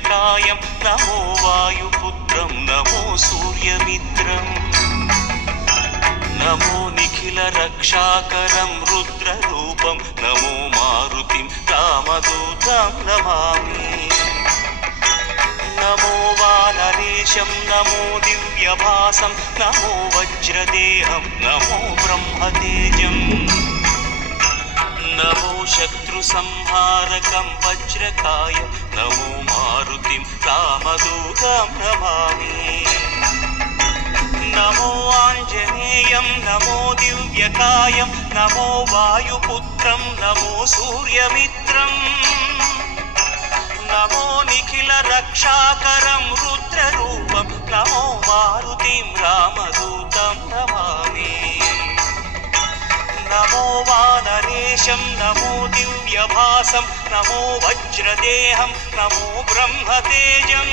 दिव्यकायं नमो वायुपुत्रं नमो सूर्यमित्रं नमो निखिलरक्षाकरं रुद्ररूपं नमो मारुतिं रामदूतं नमामि नमो वानरेशं नमो दिव्यभासं नमो वज्रदेहं नमो ब्रह्मतेजं नमो शत्रुसंहारकं वज्रकायं नमो मारुतिं रामदूतं नमामि नमो आञ्जनेयं नमो दिव्यकायं नमो वायुपुत्रं नमो सूर्यमित्रं नमो निखिलरक्षाकरं रुद्ररूपं नमो मारुतिं रामदूतं नमामि नमो वानरेशं नमो दिव्यभासं नमो वज्रदेहं नमो ब्रह्मतेजं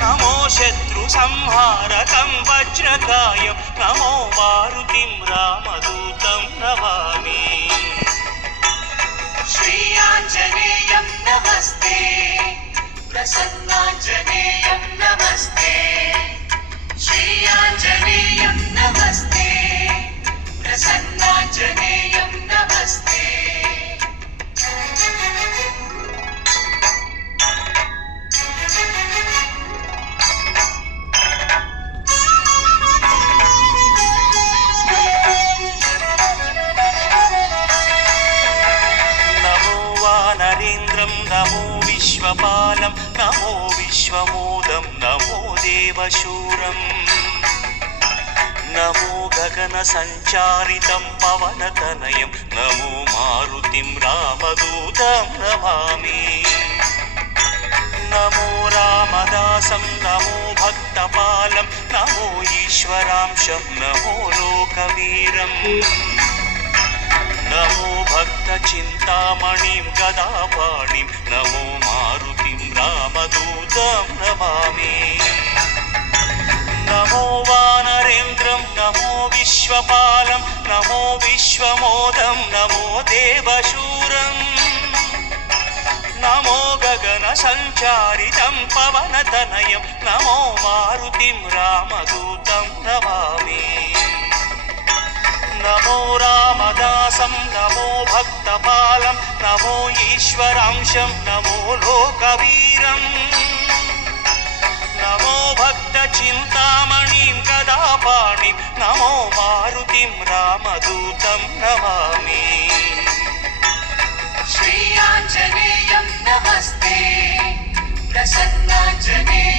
नमो शत्रुसंहारकं वज्रकायं नमो मारुतिं रामदूतं नमामि श्री आञ्जनेयं नमस्ते प्रसन्नाञ्जनेयं नमस्ते श्री आञ्जनेयं नमस्ते प्रसन्नाञ्जनेयं नमस्ते नमो विश्वपालं नमो विश्वमोदं नमो देवशूरं नमो गगनसञ्चारितं पवनतनयं नमो मारुतिं रामदूतं नमामि नमो रामदासं नमो भक्तपालं नमो ईश्वरांशं नमो लोकवीरम् नमो भक्तचिन्तामणिं गदापाणिं नमो मारुतिं रामदूतं नमामि नमो वानरेन्द्रं नमो विश्वपालं नमो विश्वमोदं नमो देवशूरं नमो गगनसञ्चारितं पवनतनयं नमो मारुतिं रामदूतं नमामि नमो रामदासं नमो भक्तपालं नमो ईश्वरांशं नमो लोकवीरम् नमो भक्तचिन्तामणिं गदापाणिं नमो मारुतिं रामदूतं नमामि श्री आञ्जनेयं नमस्ते प्रसन्नाञ्जनेयं